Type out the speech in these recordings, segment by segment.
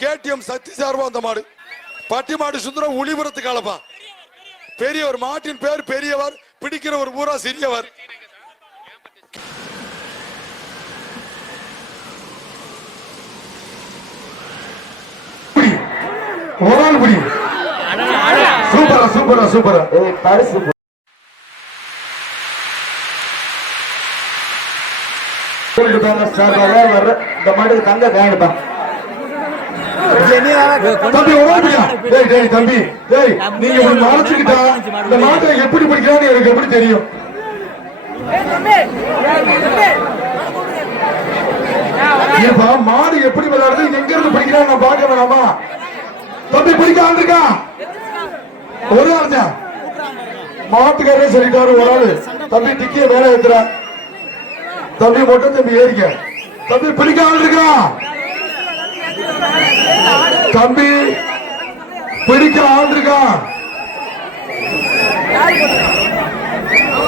KTM சக்தி சார்பா அந்த மாடு. பட்டி மாடு சுந்தரம் உளிபுரத்து காலப்பா. பெரியவர் மாட்டின் பேர் பெரியவர், பிடிக்கிற ஒரு ஊரா சிறியவர். சூப்பரா சூப்பரா சூப்பரா பரிசு இந்த மாட்டுக்கு தங்க வேணுப்பா. தம்பி தம்பி நீங்க மறைச்சுக்கிட்டா இந்த மாட்டை எப்படி பிடிக்கிறான்னு எனக்கு எப்படி தெரியும்? மாடு எப்படி விளையாடுறது எங்க இருந்து பிடிக்கிறான்னு நான் பார்க்க வேணாமா? தம்பி பிடிக்க ஆண்டிருக்கா ஒரு ஆள் மாட்டுக்காரே சொல்லிட்டாரு. ஒரு ஆளு தம்பி டிக்கிய மேல ஏத்துறா. தம்பி மட்டும் தம்பி ஏறிக்க. தம்பி பிடிக்க ஆண்டிருக்கா. தம்பி பிடிக்க ஆண்டிருக்கா.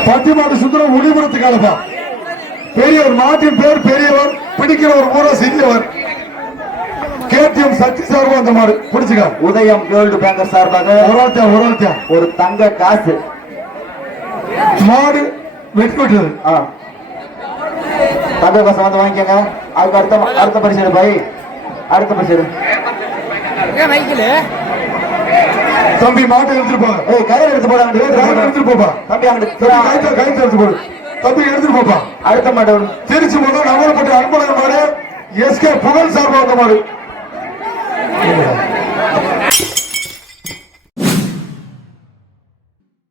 பட்டி மாடு சுந்தரம் உளிபுரத்து காலப்பா. பெரியவர் மாட்டின் பேர் பெரியவர், பிடிக்கிற ஒரு ஊரா சிறியவர். கேடிஎம் சக்தி சார்பா அந்த மாடு பிடிச்சுக்க. உதயம் கோல்டு பேங்கர் சார்பாக ஒரு தங்க காசு மாடு வெற்றி பெற்றது. தங்க காசு வந்து வாங்கிக்கங்க. அதுக்கு அடுத்த பரிசு பாய். அடுத்த பரிசு தம்பி மாட்டை எடுத்துட்டு போங்க. கையில எடுத்து போட எடுத்துட்டு போப்பா. தம்பி கைத்து எடுத்து போடு. தம்பி எடுத்துட்டு போப்பா. அடுத்த மாடு திருச்சி போதும் நவரப்பட்ட அன்பழகன் மாடு எஸ்கே புகழ் சார்பா அந்த மாடு.